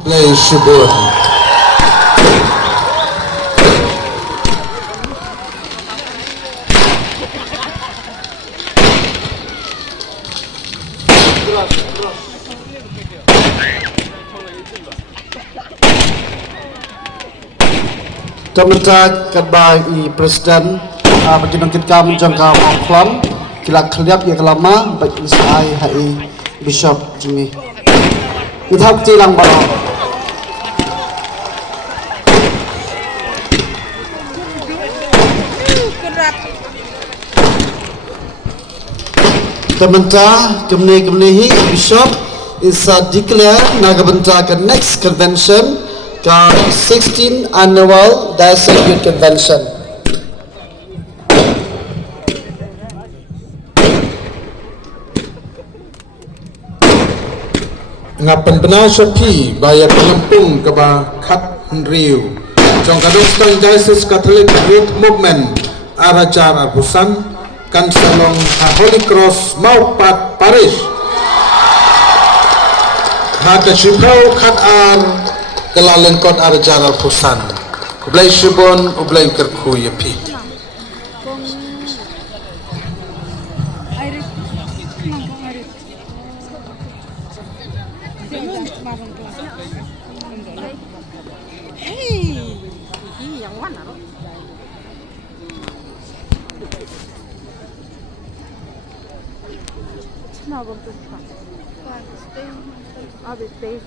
Play Shibun. Tementak kadbai Presiden bagi nongkit kami jangka Mawkhlam kila keliap ya kelama bagi sai hai Bishop Jimmy. Ithak tilang balo. Tementak kemni Bishop is declare nagabenta ke next convention ka 16th annual Diocese Youth Convention. Ngapan benar Shopee bayar lyngpung ke ba khat riu. Jong Nongstoiñ Diocese Catholic Youth Movement arajar abusan kan salong Holy Cross Mawkhlam parish. Hada shipau khat ar kelaleng kot arajar abusan. Kublai shibon ublai kerku yapi. Stay.